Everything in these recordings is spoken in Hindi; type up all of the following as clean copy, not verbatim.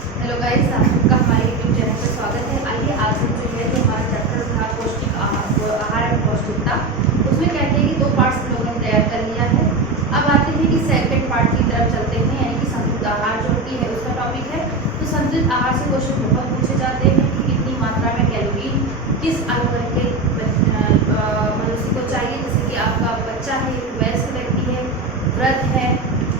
हेलो गाइस, आप सबका हमारे यूट्यूब चैनल पर स्वागत है। आइए आज हम जो है जो हमारा चैप्टर था पौष्टिक आहार एंड पौष्टिकता, उसमें कहते हैं कि 2 पार्ट्स हम लोगों ने तैयार कर लिया है। अब आते हैं कि सेकंड पार्ट की तरफ चलते हैं, यानी कि संतुलित आहार जो होती है उसका टॉपिक है। तो संतुलित आहार से क्वेश्चन बहुत पूछे जाते हैं कि कितनी मात्रा में कैलोरी किस आयु वर्ग के मनुष्य को चाहिए। जैसे कि आपका बच्चा है, वयस्क व्यक्ति है, वृद्ध है,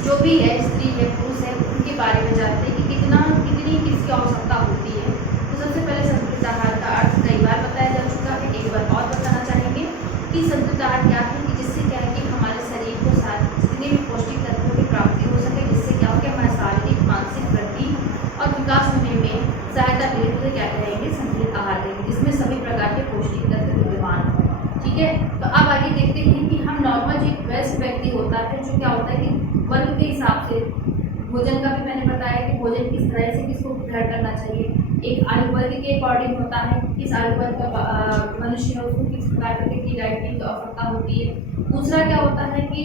जो भी है, स्त्री है, पुरुष है, उनके बारे में जानते हैं कि कितनी किसकी आवश्यकता होती है। तो सबसे पहले संतुलित आहार का अर्थ कई बार बताया जा चुका है, एक बार और बताना चाहेंगे कि संतुलित आहार क्या है, कि जिससे क्या है कि हमारे शरीर को जितने भी पौष्टिक तत्वों की प्राप्ति हो सके, जिससे क्या हो कि हमारे शारीरिक मानसिक वृद्धि और विकास होने में सहायता मिले, तो क्या कहेंगे, संतुलित आहार कहेंगे, जिसमें सभी प्रकार के पौष्टिक तत्व विद्यमान हो। ठीक है, तो अब आगे देखते हैं कि हम नॉर्मल जो एक वयस्क व्यक्ति होता है, जो क्या होता है कि वर्ग के हिसाब से भोजन का भी मैंने बताया कि भोजन किस तरह से किसको ग्रहण करना चाहिए। एक आयु वर्ग के अकॉर्डिंग होता है, किस आयु वर्ग का मनुष्य है उसको किस प्रकार की डाइट की आवश्यकता होती है। दूसरा क्या होता है कि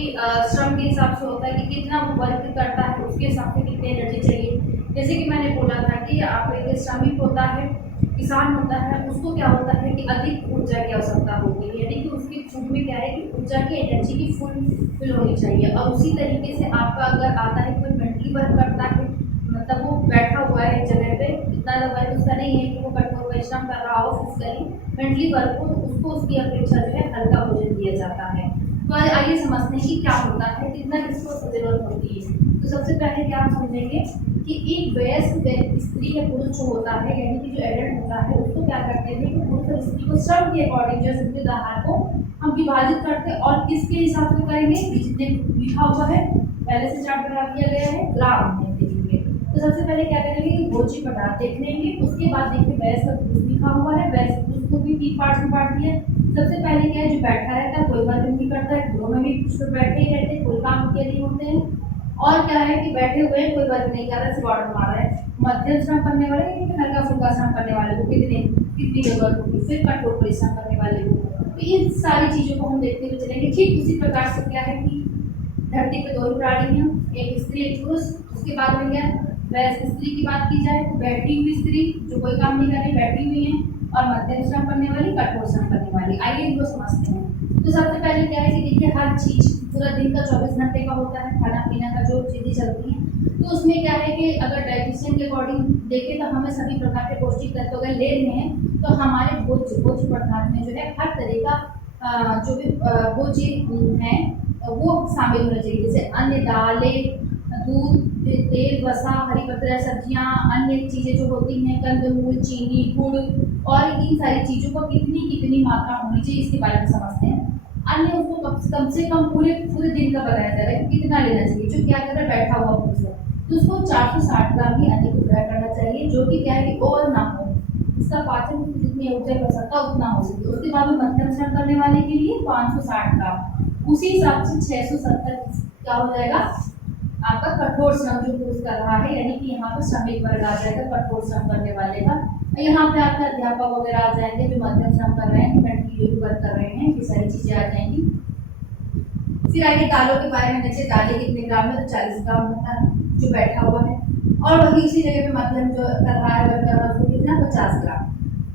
श्रम के हिसाब से होता है कि कितना वो वर्क करता है, उसके हिसाब से कितनी एनर्जी चाहिए। जैसे कि मैंने बोला था कि आप एक श्रमिक होता है, किसान होता है, उसको क्या होता है कि अधिक ऊर्जा की आवश्यकता होती है, यानी कि उसकी फूड में क्या है कि ऊर्जा की एनर्जी की फुल होनी चाहिए। और उसी तरीके से आपका अगर आता है कोई मेंटली वर्क करता है, मतलब वो बैठा हुआ है एक जगह पे, इतना वर्क उसका नहीं है कि वो कठोर परिश्रम कर रहा हो फिजिकली, मेंटली वर्क हो, तो उसको उसकी अपेक्षा जो है हल्का भोजन दिया जाता है। तो आइए समझते हैं कि क्या होता है, कितना किसको जरूरत होती है। तो सबसे पहले क्या हम समझेंगे कि एक वयस्क स्त्री या पुरुष जो होता है, यानी कि जो एडल्ट होता है, उसको क्या करते हैं कि पुरुष और स्त्री को श्रम के अकॉर्डिंग जो संतुलित आहार को हम विभाजित करते हैं। और किसके हिसाब से करेंगे, जितने लिखा हुआ है पहले से चार्ट बना दिया गया है, ग्राम में देखेंगे। तो सबसे पहले क्या करेंगे कि भोज्य पदार्थ देख लेंगे, उसके बाद देखिए वयस्क पुरुष लिखा हुआ है, वयस्क पुरुष को भी 3 पार्ट में बांट दिया। सबसे पहले क्या है, जो बैठा रहता है, कोई वर्क नहीं करता है, घरों में भी कुछ लोग बैठे ही रहते हैं, कोई काम किए नहीं होते हैं। और क्या है कि बैठे हुए कोई वर्क नहीं कर रहा है, सिर्फ ऑर्डर मार रहा है। मध्यम श्रम करने वाले, हल्का फुल्का श्रम करने वाले को कितनी जरूरत होगी, फिर कठोर परिश्रम करने वाले को। तो इन सारी चीजों को हम देखते हुए चलेंगे। ठीक उसी प्रकार से क्या है कि धरती पे 2 ही प्राणी हैं, एक स्त्री एक पुरुष। उसके बाद में क्या, वयस्क स्त्री की बात की जाए तो बैठी हुई स्त्री जो कोई काम नहीं कर रही, बैठी हुई है, और मध्यम श्रम करने वाली, कठोर श्रम करने वाली। आइए इनको समझते हैं। तो सबसे पहले क्या है कि देखिए, हर चीज पूरा दिन का 24 घंटे का होता है, खाना पीना का जो चीजें चलती हैं, तो उसमें क्या है कि अगर डाइजेशन के अकॉर्डिंग देखें तो हमें सभी प्रकार के पौष्टिक तत्व अगर ले रहे हैं, तो हमारे भोज्य पदार्थ में जो है हर तरह का जो भी भोज्य है वो शामिल होना चाहिए। जैसे अन्य दालें, दूध, तेल, वसा, हरी पत्तेदार सब्जियां, अन्य चीजें जो होती हैं, कंदमूल, चीनी, गुड़, और इन सारी चीजों को कितनी मात्रा होनी चाहिए, इसके बारे में समझते हैं। अन्य उसको कम से कम पूरे दिन का बताया जा रहा है कि कितना लेना चाहिए। जो क्या कर रहा है, बैठा हुआ पुरुष है, तो उसको 460 ग्राम ही अन्न को ग्रहण करना चाहिए, जो कि क्या है कि ओवर ना हो, इसका पाचन जितनी ऊर्जा कर सकता उतना हो सके। उसके बाद में मध्यम श्रम करने वाले के लिए 560 ग्राम, उसी हिसाब से 670 क्या हो जाएगा आपका कठोर श्रम जो पुरुष कर रहा है, यानी कि यहाँ पर श्रमिक वर्ग आ जाएगा कठोर श्रम करने वाले का। यहाँ पे आपके अध्यापक वगैरह आ जाएंगे जो मध्यम श्रम कर रहे हैं, मेंटली वर्क कर रहे हैं, ये सारी चीजें आ जाएंगी। फिर आगे दालों के बारे में देखिए, दालें कितने ग्राम में, तो 40 ग्राम होता है जो बैठा हुआ है। और वही इसी जगह पे मध्यम जो कर रहा है वर्क कर रहा है उसको कितना, 50 ग्राम।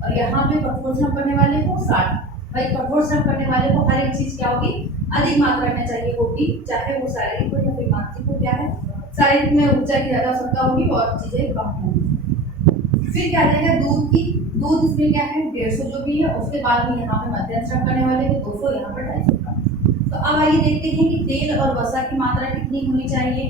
और यहाँ पे कठोर श्रम करने वाले को 60। भाई कठोर श्रम करने वाले को हर एक चीज क्या होगी, अधिक मात्रा में चाहिए होगी, चाहे वो शारीरिक हो या फिर मानसिक हो। क्या है, शारीरिक में ऊर्जा की ज्यादा आवश्यकता होगी और चीजें कम होंगी। फिर क्या आ जाएगा, दूध इसमें क्या है 150 जो भी है। उसके बाद में यहाँ पे मध्यम श्रम करने वाले को 200, यहाँ पर 250 ग्राम। तो अब आइए देखते हैं कि तेल और वसा की मात्रा कितनी होनी चाहिए।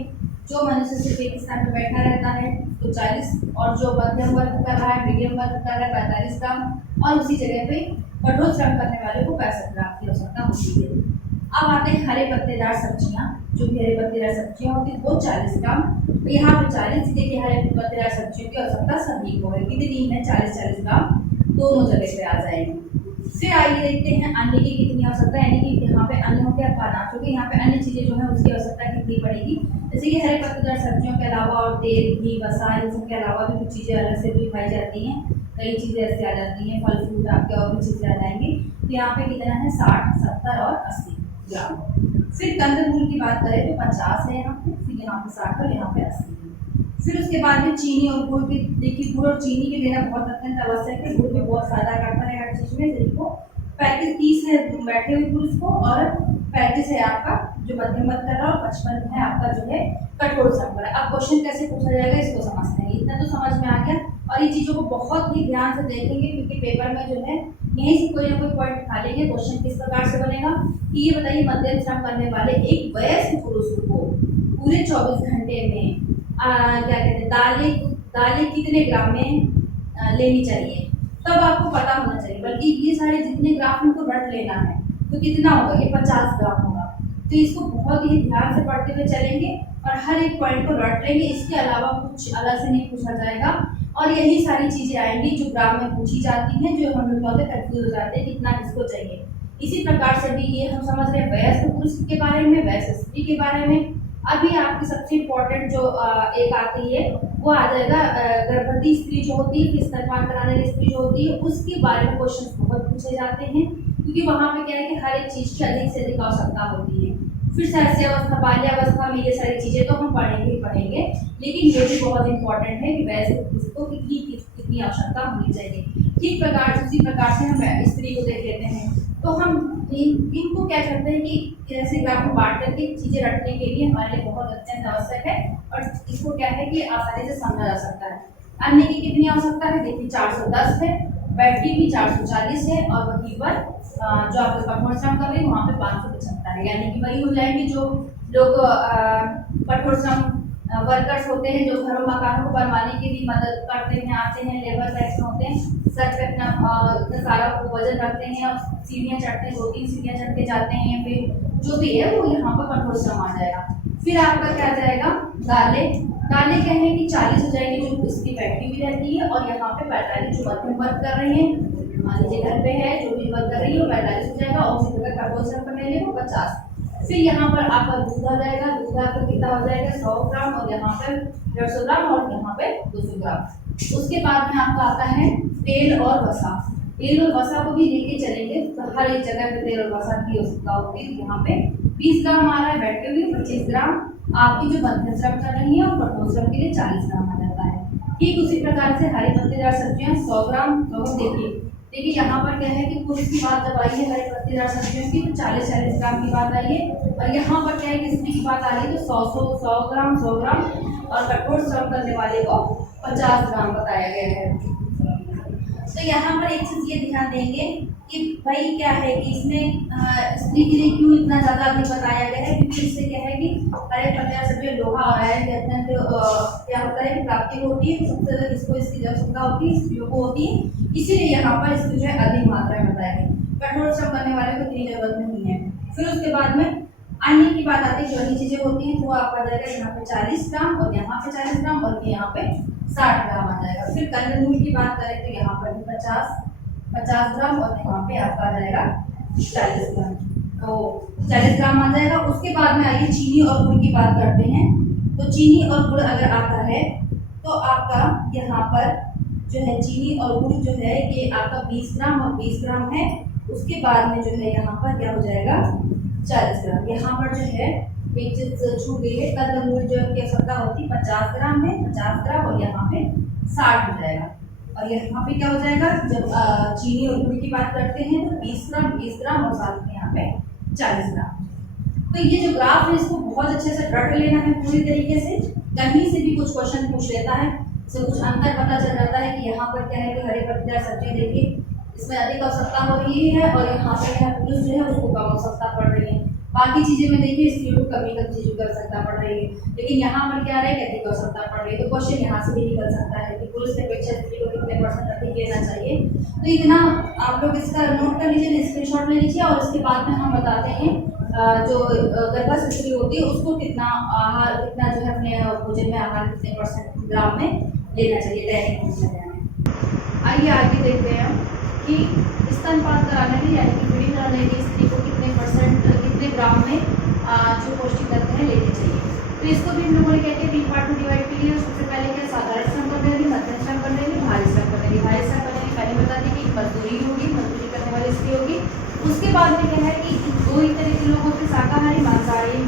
जो मनुष्य सिर्फ एक स्थान पर बैठा रहता है तो 40, और जो मध्यम वर्ग कर रहा है, मीडियम वर्ग कर रहा है 45 ग्राम, और उसी जगह पे कठोर श्रम करने वाले को 65 ग्राम की आवश्यकता होती है। अब आते हैं हरे पत्तेदार सब्जियां, जो भी हरे पत्तेदार सब्जियां होती है वो 40 ग्राम। तो यहाँ पे 40, देखिए हरे पत्तेदार सब्जियों की आवश्यकता सभी को है, कितनी है, 40 ग्राम दोनों जगह पे आ जाएंगे। फिर आइए देखते हैं अन्य की कितनी आवश्यकता, यानी कि यहाँ पे अन्य हो गया, अनाज हो गया, यहाँ पे अन्य चीजें जो है उसकी आवश्यकता कितनी पड़ेगी। जैसे कि हरे पत्तेदार सब्जियों के अलावा और तेल, घी, वसा, इन सब के अलावा भी कुछ चीजें अलग से भी खाई जाती हैं, कई चीजें ऐसे आ जाती हैं, फल फ्रूट आपके और भी चीजें आ जाएंगी। तो यहाँ पे कितना है, 60, 70 और 80 ग्राम। फिर कंदमूल की बात करें तो 50 है यहाँ पे, फिर यहाँ पे 60 और यहाँ पे 80 है। फिर उसके बाद में चीनी और गुड़ की, देखिए गुड़ और चीनी के लेना बहुत अत्यंत आवश्यक है। गुड़ भी बहुत फायदा करता है हर चीज में। देखो 35-30 है बैठे हुए पुरुष को, और 35 है आपका जो मध्यम वर्ग कर रहा है, और 55 है आपका जो है कठोर श्रम कर रहा है। अब क्वेश्चन कैसे पूछा जाएगा इसको समझते हैं। इतना तो समझ में आ गया, और ये चीजों को बहुत ही ध्यान से देखेंगे, क्योंकि पेपर में जो है यहीं से कोई ना कोई पॉइंट उठा लेंगे। क्वेश्चन किस प्रकार से बनेगा कि ये बताइए, मध्यम श्रम करने वाले एक वयस्क पुरुष को पूरे 24 घंटे में क्या कहते हैं दालें कितने ग्राम में लेनी चाहिए, तब आपको पता होना चाहिए। बल्कि ये सारे जितने ग्राम इनको रट लेना है, तो कितना होगा, ये 50 ग्राम होगा। तो इसको बहुत ही ध्यान से पढ़ते हुए चलेंगे और हर एक पॉइंट को रट लेंगे। इसके अलावा कुछ अलग से नहीं पूछा जाएगा, और यही सारी चीजें आएंगी जो ग्राम में पूछी जाती हैं, जो हम लोग बहुत कंफ्यूज हो जाते हैं कितना किसको चाहिए। इसी प्रकार से भी ये हम समझ रहे हैं वयस्क पुरुष के बारे में, वयस्क स्त्री के बारे में। अभी आपकी सबसे इम्पोर्टेंट जो एक आती है वो आ जाएगा गर्भवती स्त्री जो होती है, स्तनपान कराने वाली स्त्री जो होती है, उसके बारे में क्वेश्चन बहुत पूछे जाते हैं, क्योंकि वहाँ पे क्या है कि हर एक चीज की अधिक से अधिक आवश्यकता होती है। फिर शैशवावस्था, बाल्यावस्था में ये सारी चीजें तो हम पढ़ेंगे ही पढ़ेंगे, लेकिन ये भी बहुत इंपॉर्टेंट है कि वैसे उसको कितनी आवश्यकता होनी चाहिए। ठीक प्रकार से उसी प्रकार से हम स्त्री को देख लेते हैं। तो हम इनको क्या करते हैं कि ऐसे ग्राफ में बांट करके चीजें रखने के लिए हमारे लिए बहुत अत्यंत आवश्यक है, और इसको क्या है कि आसानी से समझा जा सकता है। अन्य की कितनी आवश्यकता है, देखिए 410 है, बैटरी भी 440 है, और वहीं पर जो आप कठोर श्रम कर रहे हैं वहाँ पे 575 है। यानी कि वही हो जाएंगे जो लोग कठोर श्रम वर्कर्स होते हैं, जो घरों मकानों को बनवाने के लिए मदद करते हैं, आते हैं, लेबर टैक्स में होते हैं, सर पे अपना सारा वजन रखते हैं और सीढ़ियाँ चढ़ते हैं, 2-3 सीढ़ियाँ चढ़ के जाते हैं, फिर जो भी है वो यहाँ पर कठोर श्रम आ जाएगा। फिर आपका क्या जाएगा, दालें क्या है कि 40 हो जाएंगे जो इसकी बैटरी भी रहती है, और यहाँ पे 45 जो मध्यम वर्ग कर रहे हैं, मान लीजिए घर पे है जो भी वर्क कर रही है वो 45 हो जाएगा, और उसी प्रकार कठोर श्रम करने लिए वो 50। फिर यहाँ पर आपका दूध आ जाएगा, दूध आपका कितना हो जाएगा 100 ग्राम, और यहाँ पर 150 ग्राम, और यहाँ पे 200 ग्राम। उसके बाद में आपका आता है तेल और वसा। तेल और वसा को भी लेके चलेंगे, तो हर एक जगह पे तेल और वसा की आवश्यकता होती है। यहाँ पे 20 ग्राम आ रहा है, बैठे हुए 25 ग्राम आपकी जो मध्यम श्रम कर रही है, और कठोर श्रम के लिए 40 ग्राम आ जाता है। ठीक उसी प्रकार से हरी पत्तेदार सब्जियां 100 ग्राम। तो देखिए यहाँ पर क्या है कि कुछ की बात जब आई है हरी पत्तेदार सब्जियों की, तो 40-40 ग्राम की बात आई है, और यहाँ पर क्या है कि स्त्री की बात आ रही है, तो 100 ग्राम, और कठोर श्रम करने वाले को 50 ग्राम बताया गया है। तो यहाँ पर एक चीज ये ध्यान देंगे कि भाई क्या है कि इसमें स्त्री के लिए क्यों इतना ज्यादा अधिक बताया गया है, क्योंकि इससे क्या है कि हरे पत्तेदार सब्जियां लोहा और आयरन के अत्यंत क्या होता है कि प्राप्ति होती है, सबसे ज्यादा इसको इसकी आवश्यकता होती है, स्त्रियों को होती है, इसीलिए यहाँ पर इसको जो है अधिक मात्रा में बताया गया। कठोर श्रम करने वाले को इतनी जरूरत नहीं है। फिर उसके बाद में अन्य की बात आती है, जो अन्य चीजें होती हैं, तो आपका जाएगा यहाँ पे 40 ग्राम, और यहाँ पे 40 ग्राम, और यहाँ पे 60 ग्राम आ जाएगा। फिर कंदमूल की बात करें तो यहाँ पर भी 50 ग्राम, और यहाँ पे आपका आ जाएगा 40 ग्राम, तो 40 ग्राम आ जाएगा। उसके बाद में आइए चीनी और गुड़ की बात करते हैं। तो चीनी और गुड़ अगर आता है तो आपका यहाँ पर जो है चीनी और गुड़ जो है ये आपका 20 ग्राम और 20 ग्राम है। उसके बाद में जो है यहाँ पर क्या हो जाएगा 40 ग्राम। यहाँ पर जो है एक चीज छूट गई है, कंदमूल जो की आवश्यकता होती है 50 ग्राम है, 50 ग्राम, और यहाँ पे 60 हो जाएगा। और यहाँ पे क्या हो जाएगा, जब चीनी और गुड़ की बात करते हैं तो 20 ग्राम और साथ में यहाँ पे 40 ग्राम। तो ये जो ग्राफ है इसको बहुत अच्छे से रट लेना है पूरी तरीके से। कहीं से भी कुछ क्वेश्चन पूछ लेता है तो कुछ अंतर पता चल जाता है कि यहाँ पर क्या है कि हरे पत्तेदार सब्जियां देखिए इसमें अधिक आवश्यकता हो रही है, और यहाँ पे यह पुरुष जो है उसको कम आवश्यकता पड़ रही है। बाकी चीजें में देखिए स्त्रियों को कमी चीजों की आवश्यकता पड़ रही है, लेकिन यहाँ पर क्या है कि अधिक आवश्यकता पड़ रही है। तो क्वेश्चन यहाँ से भी निकल सकता है कि पुरुष की अपेक्षा स्त्री को कितने % अधिक लेना चाहिए। तो इतना आप लोग इसका नोट कर लीजिए, स्क्रीनशॉट ले लीजिए, और इसके बाद में हम बताते हैं जो गर्भस्थ स्त्री होती है उसको कितना आहार, कितना जो है अपने भोजन में आहार कितने % ग्राम में लेना चाहिए दैनिक दिनचर्या में। आइए आगे देखते हैं कि स्तनपान कराने में यानी कि फीडिंग कराने की स्त्री को कितने ग्राम में जो पौष्टिक तत्व है लेने चाहिए। तो इसको भी हम लोगों ने क्या किया 3 पार्ट में डिवाइड कर लिया। सबसे पहले क्या साधारण श्रम करने वाली, मध्यम श्रम करने वाली, भारी श्रम करने वाली। भारी श्रम करने वाली पहले बता दी कि मजदूरी होगी, मजदूरी करने वाली स्त्री होगी। उसके बाद में क्या है कि 2 ही तरह के लोग होते हैं, शाकाहारी मांसाहारी,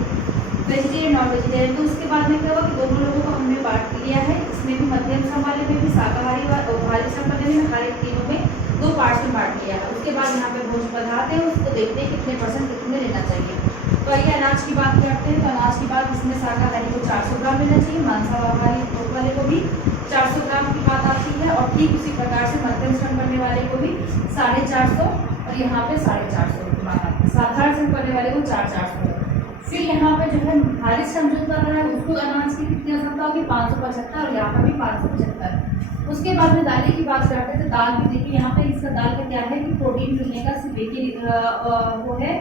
वेजिटेरियन नॉन वेजिटेरियन। तो उसके बाद में क्या हुआ कि दोनों लोगों को हमने बांट दिया लिया है। इसमें भी मध्यम श्रम वाले में भी, शाकाहारी और भारी श्रम वाले में, हर एक तीनों में 2 पार्ट्स में बांट लिया है। उसके बाद यहाँ पे भोज्य पदार्थ है, उसको देखते हैं कितने परसेंट कितने लेना चाहिए। तो आइए अनाज की बात करते हैं। तो अनाज की बात, इसमें शाकाहारी को 400 ग्राम लेना चाहिए, मांसाहारी वाले को भी 400 ग्राम की बात आती है। और ठीक उसी प्रकार से मध्यम श्रम करने वाले को भी 450 और यहाँ पे 450 की बात आती है। साधारण श्रम करने वाले को 450। फिर यहाँ पे जो है भारी श्रम जो कर रहा है उसको अनाज की कितनी आवश्यकता होगी, 575, और यहाँ पर भी 575। उसके बाद में दालें की बात करते हैं। तो दाल भी देखिए यहाँ पे इसका दाल का क्या है कि प्रोटीन मिलने का सिर्फ एक वो है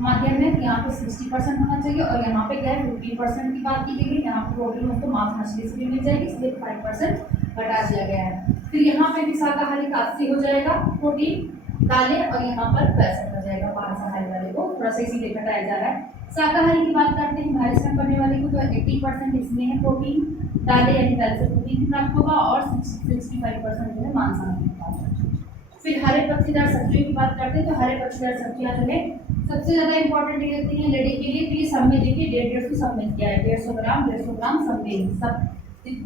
माध्यम में, यहाँ पे 60% होना चाहिए। और यहाँ पे क्या है 15% की बात की गई है। यहाँ पे प्रोटीन उसको मांस मछली से भी मिल जाएगी, इसलिए 5% घटा दिया गया है। फिर यहाँ पे भी शाकाहारी का 80 हो जाएगा प्रोटीन दालें, और यहाँ पर 65 हो जाएगा मांसाहारी वाले को, थोड़ा सा इसीलिए घटाया जा रहा है। शाकाहारी की बात करते हैं, भारी श्रम करने वाले को तो 80% इसमें है प्रोटीन दालें, यानी दाल से प्रोटीन प्राप्त होगा, और 65% जो है मांसाहारी प्राप्त होगा। फिर हरे पत्तेदार सब्जियों की बात करते हैं। तो हरे पत्तेदार सब्जियां जो है सबसे ज़्यादा इंपॉर्टेंट रहती हैं लेडी के लिए। तो ये सब में देखिए 150 सब में क्या है, 150 ग्राम सब में सब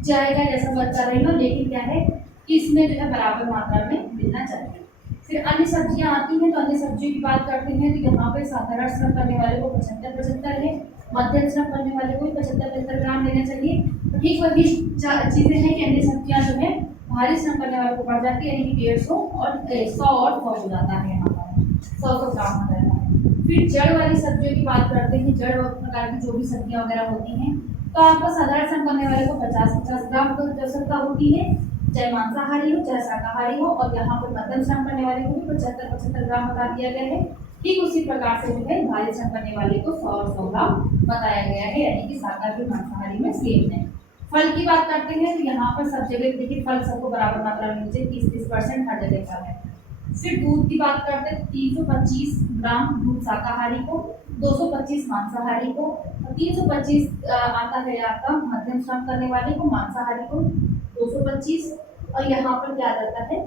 जाएगा जैसा बता रही हो, लेकिन क्या है कि इसमें जो है बराबर मात्रा में मिलना चाहिए। फिर अन्य सब्जियां आती हैं। तो अन्य सब्जियों की बात करते हैं। तो यहाँ पे साधारण श्रम करने वाले को 75 है, मध्यम श्रम करने वाले को 75 ग्राम लेना चाहिए। तो ठीक वही चीज़ें हैं कि अन्य सब्जियां जो है भारी श्रम करने वाले को बढ़ जाती है, यानी कि 150 और 100 और 100 हो जाता है, यहाँ पर 100 ग्राम हो जाता है। फिर जड़ वाली सब्जियों की बात करते हैं। जड़ प्रकार की जो भी सब्जियां वगैरह होती हैं, तो आपका साधारण श्रम करने वाले को 50 ग्राम की आवश्यकता होती है, चाहे मांसाहारी हो चाहे शाकाहारी हो। और यहाँ पर मध्यम श्रम करने वाले को भी 75 ग्राम बता दिया गया है। ठीक उसी प्रकार से जो है भारी श्रम करने वाले को 100 और 100 ग्राम बताया गया है, यानी कि शाकाहारी मांसाहारी में सेम है। फल की बात करते हैं। तो यहाँ पर सब जगह देखिए फल सबको बराबर मात्रा में नीचे 30% हर जगह फल है। फिर दूध की बात करते हैं। 325 ग्राम दूध शाकाहारी को, 225 मांसाहारी को, 325 आता है आपका मध्यम श्रम करने वाले को, मांसाहारी को 225, और यहाँ पर क्या रहता है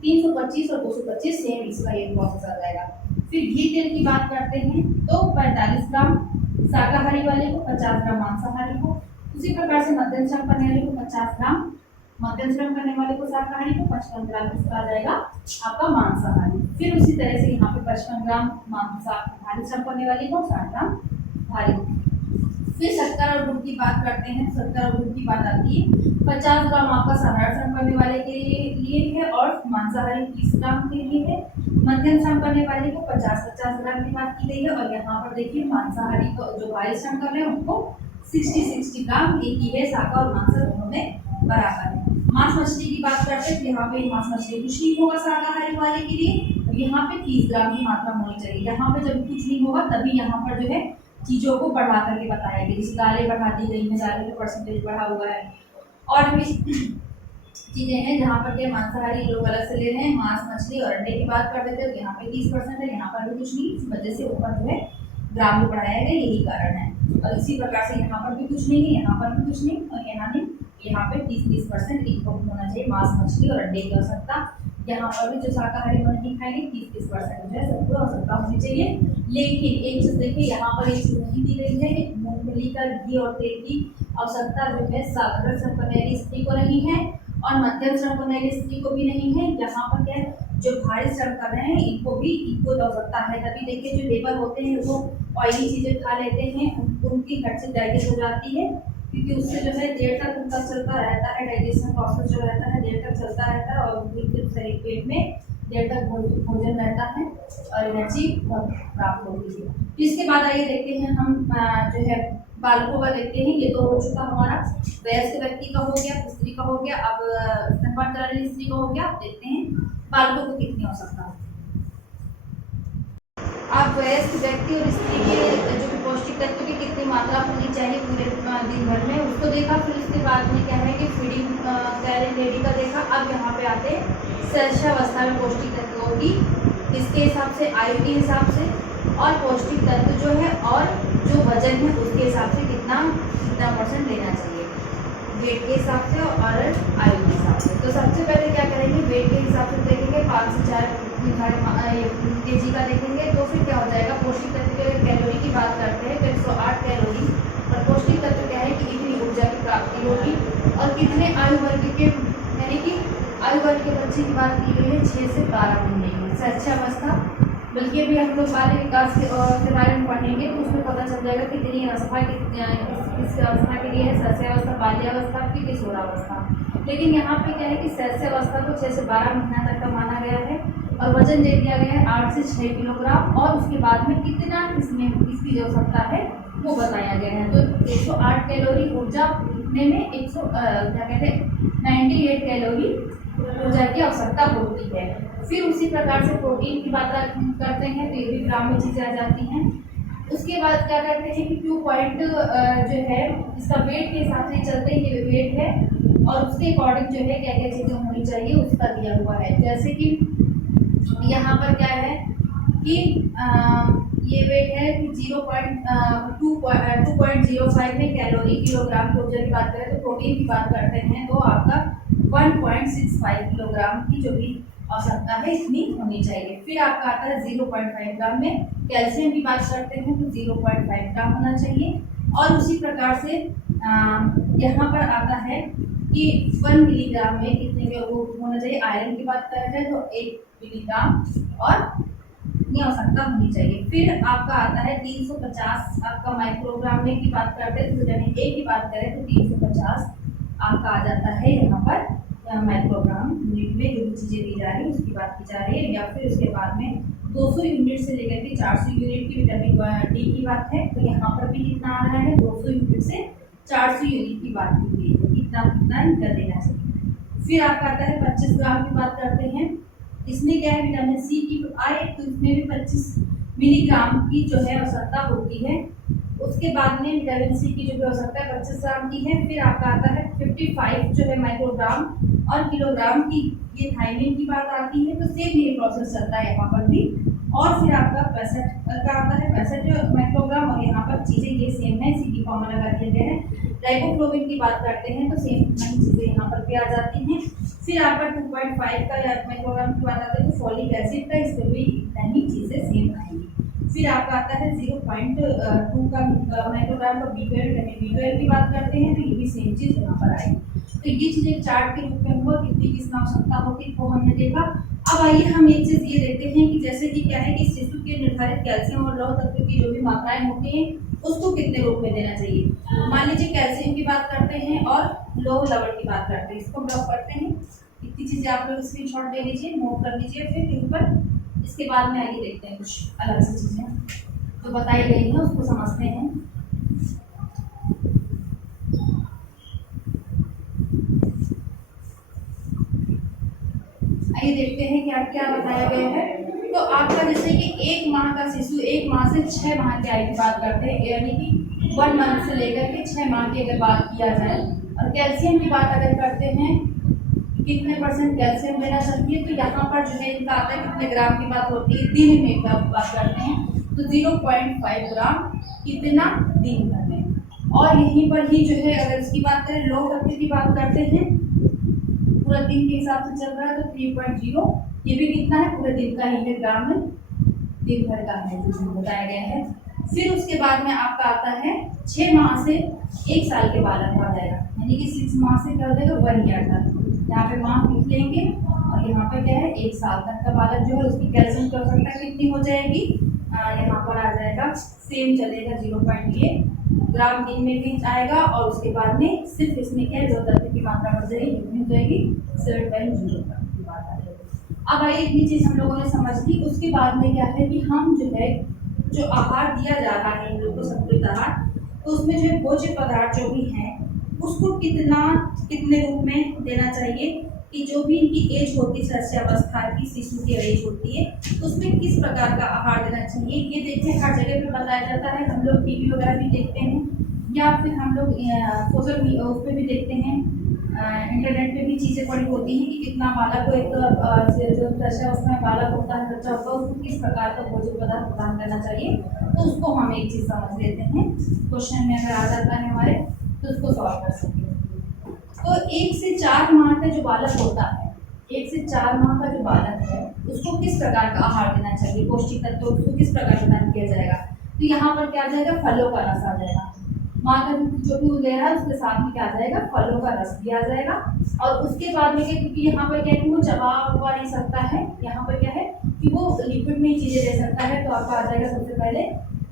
325 और 225 सेम इसका एक प्रोसेस आ जाएगा। फिर घी तेल की बात करते हैं। तो 45 ग्राम शाकाहारी वाले को, 50 ग्राम मांसाहारी को। उसी प्रकार से मध्यम श्रम करने वाले को 50 ग्राम, मध्यम श्रम करने वाले को शाकाहारी को 55 ग्राम इसका आ जाएगा आपका मांसाहारी। फिर उसी तरह से यहाँ पे 55 ग्राम भारी श्रम करने वाले को, 60 ग्राम भारी। फिर शक्कर और गुड़ की बात करते हैं। शक्कर और गुड़ की बात आती है। 50 ग्राम आपका साधारण श्रम करने वाले के लिए है, और मांसाहारी 30 ग्राम के लिए है। मध्यम श्रम करने वाले को 50 ग्राम की बात की गई है। और यहाँ पर देखिए मांसाहारी को जो भारी श्रम कर रहे हैं उनको 60 ग्राम एक ही है, शाका और मांस दोनों में बराबर है। मांस मछली की बात करते हैं। तो यहाँ पे मांस मछली कुछ नहीं होगा शाकाहारी वाले के लिए, यहाँ पे 30 ग्राम की मात्रा होनी चाहिए। यहाँ पे जब कुछ नहीं होगा तभी यहाँ पर जो है चीज़ों को बढ़ा करके बताया गया, जैसे दालें बढ़ा दी गई है, दालें का परसेंटेज बढ़ा हुआ है। और भी चीज़ें हैं जहाँ पर के मांसाहारी लोग अलग से ले रहे हैं। मांस मछली और अंडे की बात कर देते हैं। तो यहाँ पे 30% है, यहाँ पर भी कुछ नहीं, इस वजह से ऊपर जो है ग्राम को बढ़ाया गया, यही कारण है। और इसी प्रकार से यहाँ पर भी कुछ नहीं है, यहाँ पर भी कुछ नहीं, और यहाँ नहीं, यहाँ पे 30% इनको होना चाहिए मांस मछली और अंडे की आवश्यकता। यहाँ पर भी जो शाकाहारी लोग नहीं खाएंगे 30% जो है सबको आवश्यकता होनी चाहिए। लेकिन एक चीज देखिए, यहाँ पर एक चीज नहीं दी गई है कि मूंगफली का घी और तेल की आवश्यकता जो है साधारण श्रम करने वाली स्त्री को नहीं है, और मध्यम श्रम करने वाली स्त्री को भी नहीं है। यहाँ पर क्या है, जो भारी श्रम कर रहे हैं इनको आवश्यकता है। तभी देखिए जो लेबर होते हैं वो ऑयली चीज़ें खा लेते हैं, उनकी घट से डाइजेस्ट हो जाती है, क्योंकि उससे जो है देर तक उनका चलता रहता है, डाइजेशन प्रोसेस जो रहता है देर तक चलता रहता है, और उनके शरीर पेट में देर तक भोजन रहता है और एनर्जी प्राप्त होती है। इसके बाद आइए देखते हैं हम जो है बालकों का देखते हैं। ये तो हो चुका हमारा वयस्क व्यक्ति का हो गया, स्त्री का हो गया, अब स्तनपान कराने वाली स्त्री का हो गया। आप देखते हैं बालकों को कितनी आवश्यकता है। आप वयस्क व्यक्ति और स्त्री के जो पौष्टिक तत्व की कितनी मात्रा होनी चाहिए पूरे दिन भर में, उसको देखा। फिर इसके बाद में क्या है कि फीडिंग कैरिंग लेडी का देखा। अब यहाँ पे आते हैं सहस्रावस्था में पौष्टिक तत्वों की, इसके हिसाब से, आयु के हिसाब से, और पौष्टिक तत्व जो है और जो वजन है उसके हिसाब से कितना % लेना चाहिए, वेट के हिसाब से और आयु के हिसाब से। तो सबसे पहले क्या करेंगे, वेट के हिसाब से देखेंगे 5 से 4 kg का देखेंगे। तो फिर क्या हो जाएगा, पौष्टिक तत्व के कैलोरी की बात करते हैं तो 108 कैलोरी, और पौष्टिक तत्व क्या है कि इतनी ऊर्जा की प्राप्ति होगी और कितने आयु वर्ग के, यानी कि आयु वर्ग के बच्चे की बात की गई है 6 से 12 महीने की सहस्यावस्था। बल्कि अभी हम लोग बाल विकास के बारे में पढ़ेंगे तो उसमें पता चल जाएगा कितनी अवस्था किस अवस्था के लिए है, सहस्यावस्था, बाल्यावस्था की किशोरावस्था। लेकिन यहाँ पे क्या है कि सहस्यावस्था तो 6 से 12 महीना तक का माना गया है और वजन दे दिया गया है 8 से 6 किलोग्राम और उसके बाद में कितना इसमें इसकी जो क्षमता है वो बताया गया है। तो 108 कैलोरी ऊर्जा इतने में 100 क्या कहते हैं 98 कैलोरी ऊर्जा की आवश्यकता होती है। फिर उसी प्रकार से प्रोटीन की बात करते हैं तो ये भी ग्राम में चीज़ें आ जाती हैं। उसके बाद क्या करते हैं कि 2 पॉइंट जो है इसका वेट के हिसाब से चलते हैं, ये वेट है और उसके अकॉर्डिंग जो है क्या क्या चीज़ें होनी चाहिए उसका दिया हुआ है। जैसे कि यहाँ पर क्या है कि ये वेट है कि 2.05 में कैलोरी किलोग्राम की ऊर्जा की बात करें तो प्रोटीन की बात करते हैं तो आपका 1.65 किलोग्राम की जो भी आवश्यकता है इतनी होनी चाहिए। फिर आपका आता है 0.5 ग्राम में कैल्शियम की बात करते हैं तो 0.5 ग्राम होना चाहिए। और उसी प्रकार से यहाँ पर आता है कि 1 मिलीग्राम में कितने के वो होना चाहिए। आयरन की बात करा जाए तो 1 मिलीग्राम और ये आवश्यकता होनी चाहिए। फिर आपका आता है 350 आपका माइक्रोग्राम में की बात करते हैं तो विटामिन ए की बात करें तो 350 आपका आ जाता है यहाँ पर माइक्रोग्राम यूनिट में जो भी चीज़ें दी जा रही है उसकी बात की जा रही है। या फिर उसके बाद में 200 यूनिट से लेकर के 400 यूनिट की विटामिन डी की बात है तो यहाँ पर भी कितना आ रहा है 200 यूनिट से 400 यूनिट की बात की गई है, कितना कितना इनका देना चाहिए। फिर आपका आता है 25 ग्राम की बात करते हैं, इसमें क्या है विटामिन सी की आए तो इसमें भी 25 मिलीग्राम की जो है आवश्यकता होती है। उसके बाद में विटामिन सी की जो भी आवश्यकता है 25 ग्राम की है। फिर आपका आता है 55 जो है माइक्रोग्राम और किलोग्राम की ये थायमिन की बात आती है तो सेम ये प्रोसेस चलता है यहाँ पर भी। और फिर आपका 65 का आता है 65 माइक्रोग्राम और यहाँ पर चीज़ें ये सेम है, सी की फॉर्मा लगा दिए गए हैं। राइबोफ्लोविन की बात करते हैं तो सेम नई चीज़ें यहाँ पर भी आ जाती हैं। फिर आपका 2.5 का माइक्रोग्राम की बात आती है तो फॉलिक एसिड का, इस पर भी नई चीज़ें सेम आएंगी। फिर आपका आता है 0.2 का माइक्रोग्राम का B12 की बात करते हैं तो ये भी सेम चीज़ यहाँ पर आएगी। तो ये चीज़ें चार्ट के रूप में हुआ कितनी किस आवश्यकता होती वो हमने देखा। अब आइए हम एक चीज़ ये देखते हैं कि जैसे कि क्या है कि शिशु के निर्धारित कैल्शियम और लौह तत्व की जो भी मात्राएं होती हैं उसको कितने रूप में देना चाहिए। मान लीजिए कैल्शियम की बात करते हैं और लौह लवण की बात करते हैं, इसको ब्लॉक करते हैं। इतनी चीज़ें आप लोग स्क्रीनशॉट ले लीजिए, नोट कर लीजिए। फिर के ऊपर इसके बाद में आगे देखते हैं कुछ अलग सी चीज़ें जो बताई गई हैं उसको समझते हैं। आइए देखते हैं क्या क्या बताया गया है। तो आपका जैसे कि 1 माह का शिशु 1 माह से 6 माह की आयु की बात करते हैं, यानी कि 1 मंथ से लेकर के 6 माह की अगर बात किया जाए। और कैल्शियम की बात अगर करते हैं कितने % कैल्शियम देना चाहिए तो यहाँ पर जो है इनका आता है कितने ग्राम की बात होती है, दिन में बात करते हैं तो 0.5 ग्राम कितना दिन भर में। और यहीं पर ही जो है अगर इसकी बात करें लौह तत्व की बात करते हैं पूरा दिन के हिसाब से चल रहा है तो 3.0 ये भी कितना है पूरे दिन का ही है, ग्राम में दिन भर का है जो बताया गया है। फिर उसके बाद में आपका आता है 6 माह से 1 साल के बालक आ जाएगा, यानी कि 6 माह से क्या हो जाएगा 1 ईयर तक। यहाँ पे माह लिख लेंगे और यहाँ पे क्या है 1 साल तक का बालक जो है उसकी कैल्शियम की आवश्यकता कितनी हो जाएगी, यहाँ पर आ जाएगा सेम चलेगा 0.8 ग्राम दिन में भी आएगा। और उसके बाद में सिर्फ इसमें क्या है लौह तत्व की मात्रा बढ़ जाएगी, कितनी हो जाएगी 7.0 की बात आ जाएगी। अब आइए इतनी चीज़ हम लोगों ने समझ ली। उसके बाद में क्या है कि हम जो है जो आहार दिया जा रहा है इन लोगों को संतुलित आहार, तो उसमें जो है भोज्य पदार्थ जो भी हैं उसको कितने रूप में देना चाहिए कि जो भी इनकी एज होती है सहस्यावस्था की शिशु की एज होती है तो उसमें किस प्रकार का आहार देना चाहिए। ये देखिए हर जगह पे बताया जाता है, हम लोग टीवी वगैरह भी देखते हैं या फिर हम लोग सोशल उस पर भी देखते हैं, इंटरनेट पे भी चीज़ें पड़ी होती हैं कि कितना बालक को एक जो सहस्यावस्था में बालक होता है बच्चा होता है उसको किस प्रकार का भोज्य पदार्थ प्रदान करना चाहिए। तो उसको हम एक चीज़ समझ लेते हैं, क्वेश्चन में अगर आ जाता है हमारे तो उसको सॉल्व कर सकते हैं। तो 1 से 4 माह का जो बालक होता है, 1 से 4 माह का जो बालक है उसको किस प्रकार का आहार देना चाहिए, पौष्टिक तत्व उसको किस प्रकार प्रदान किया जाएगा। तो यहाँ पर क्या आ जाएगा फलों का रस आ जाएगा, माँ का दूध जो भी वो ले रहा है उसके साथ में क्या आ जाएगा, फलों का रस भी आ जाएगा। और उसके बाद में क्या, क्योंकि यहाँ पर क्या है कि वो चबा हुआ नहीं सकता है, यहाँ पर क्या है कि वो लिक्विड में ही चीजें ले सकता है, तो आपका आ जाएगा सबसे पहले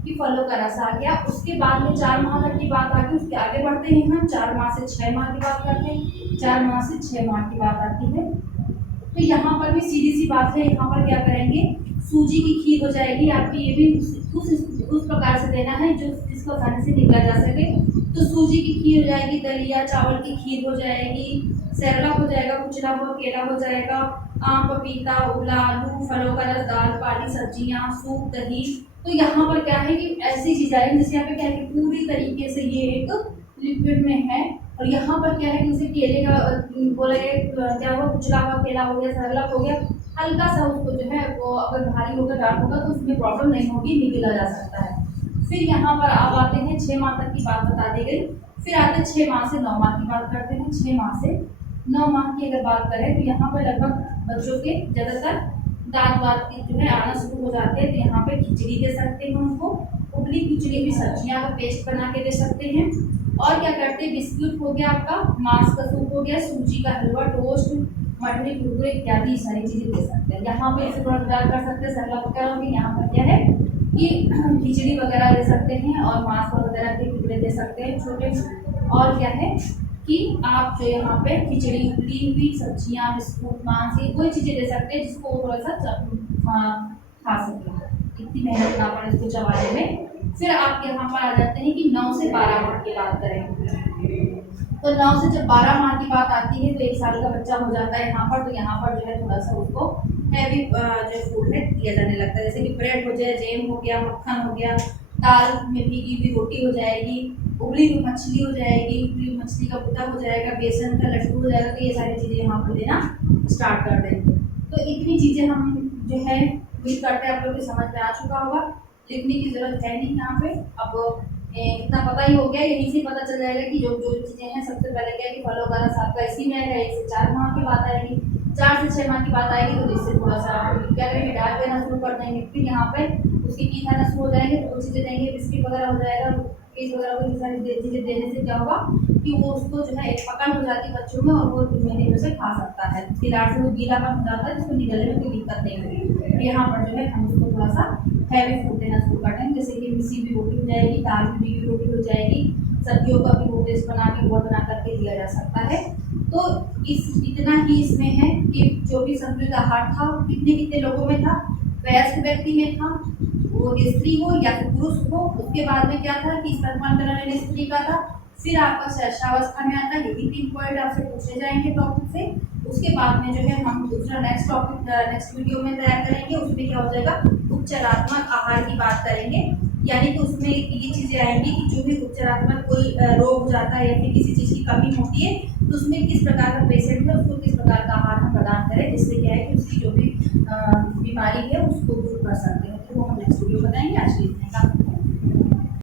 कि फलों का रस आ गया। उसके बाद में 4 माह तक की बात आ गई, उसके आगे बढ़ते हैं हम 4 माह से 6 माह की बात करते हैं। 4 माह से 6 माह की बात आती है, तो यहाँ पर भी सीधी सी बात है, यहाँ पर क्या करेंगे, सूजी की खीर हो जाएगी आपकी। ये भी उस प्रकार से देना है जो जिसको आसानी से निकला जा सके। तो सूजी की खीर हो जाएगी, दलिया चावल की खीर हो जाएगी, सेरेलैक हो जाएगा, कुचला हुआ केला हो जाएगा, आम पपीता उबला आलू, फलों का रस, दाल पानी सब्जियां, सूप दही। तो यहाँ पर क्या है कि ऐसी चीजें आई जैसे यहाँ पे क्या है कि पूरी तरीके से ये एक लिक्विड में है। और यहाँ पर क्या है कि उसे केले का बोला क्या हुआ, कुचला हुआ केला हो गया, सेरेलैक हो गया, हल्का सा उसको जो है वो अगर भारी होगा डार्क होगा तो उसमें प्रॉब्लम नहीं होगी, निकला जा सकता है। फिर यहाँ पर अब आते हैं 6 माह तक की बात बता दी गई। फिर आते हैं 6 माह से 9 माह की बात करते हैं। 6 माह से 9 माह की अगर बात करें तो यहाँ पर लगभग बच्चों के ज़्यादातर दांत वात की जो है आना शुरू हो जाते हैं, तो यहाँ पे खिचड़ी दे सकते हैं उनको, उबली खिचड़ी भी, सब्जियाँ का पेस्ट बना के दे सकते हैं। और क्या करते हैं, बिस्कुट हो गया आपका, मांस का सूप हो गया, सूजी का हलवा, टोस्ट, मठरी, कुरकुरे इत्यादि सारी चीजें दे सकते हैं। यहाँ पे इसे थोड़ा सुधार कर सकते हैं, सेरेलैक वगैरह होगी। यहाँ पर क्या है कि खिचड़ी वगैरह दे सकते हैं और मांस वगैरह के टुकड़े दे सकते हैं छोटे। और क्या है कि आप जो यहाँ पे खिचड़ी, उबली हुई सब्जियाँ, बिस्कुट, मांस, ये कोई चीजें दे सकते हैं जिसको वो थोड़ा सा खा सके, इतनी मेहनत ना पड़े उसको चबाने में। फिर आप यहाँ पर आ जाते हैं कि 9 से 12 माह की बात करें। तो 9 से जब 12 माह की बात आती है तो 1 साल का बच्चा हो जाता है यहाँ पर। तो यहाँ पर जो है थोड़ा सा उसको हैवी जो फूड है दिया जाने लगता है, जैसे कि ब्रेड हो जाए, जैम हो गया, मक्खन हो गया, दाल में भीगी हुई रोटी हो जाएगी, उबली हुई मछली हो जाएगी, उबली मछली का बुता हो जाएगा, बेसन का लड्डू हो जाएगा। तो ये सारी चीज़ें यहाँ पर देना स्टार्ट कर देंगे। तो इतनी चीज़ें हम जो है उम्मीद करते हैं आप लोग की समझ में आ चुका होगा, लिखने की जरूरत है नहीं यहाँ पे। अब इतना पता ही हो गया, यहीं से पता चल जाएगा कि जो जो चीज़ें हैं। सबसे पहले क्या है कि फलों का रस आपका इसी में आएगा। 1 से 4 माह की बात आएगी, 4 से 6 माह की बात आएगी तो इससे थोड़ा सा क्या करेंगे, डाल देना शुरू कर देंगे। फिर यहाँ पे उसकी की खाना शुरू हो जाएंगे तो वो चीज़ें देंगे, बिस्किट वगैरह हो जाएगा, केक वगैरह को सारी चीज़ें देने से क्या होगा कि वो उसको जो है एक पकड़ हो जाती है बच्चों में, और वो धीमे से खा सकता है। उसकी दाढ़ से वो गीलापन हो जाता है जिसको निकलने में कोई दिक्कत नहीं होगी। यहाँ पर जो है हम उसको थोड़ा सा हैवी फूड देना शुरू कर देंगे, जैसे कि मिसी भी रोटी हो जाएगी, दाल में भी रोटी हो जाएगी, सब्जियों का भी वो पेस्ट बना के वो बना करके दिया जा सकता है। तो इतना ही इसमें है कि जो भी संतुलित आहार था कितने कितने लोगों में था, वयस्क व्यक्ति में था, वो स्त्री हो या फिर पुरुष हो। उसके बाद में क्या था कि स्तनपान कराने स्त्री का था। फिर आपका शैशवावस्था में आता है, ये भी 3 पॉइंट आपसे पूछे जाएंगे टॉपिक से। उसके बाद में जो है हम दूसरा नेक्स्ट टॉपिक नेक्स्ट वीडियो में तैयार करेंगे, उसमें क्या हो जाएगा, उपचारात्मक आहार की बात करेंगे। यानी कि उसमें ये चीज़ें आएंगी कि जो भी उपचारात्मक कोई रोग हो जाता है या फिर किसी चीज़ की कमी होती है तो उसमें किस प्रकार का पेशेंट है उसको किस प्रकार का आहार हम प्रदान करें, जिससे क्या है कि उसकी जो भी बीमारी है उसको दूर कर सकते हैं। तो वो हम नेक्स्ट वीडियो बताएंगे। आज के इतने का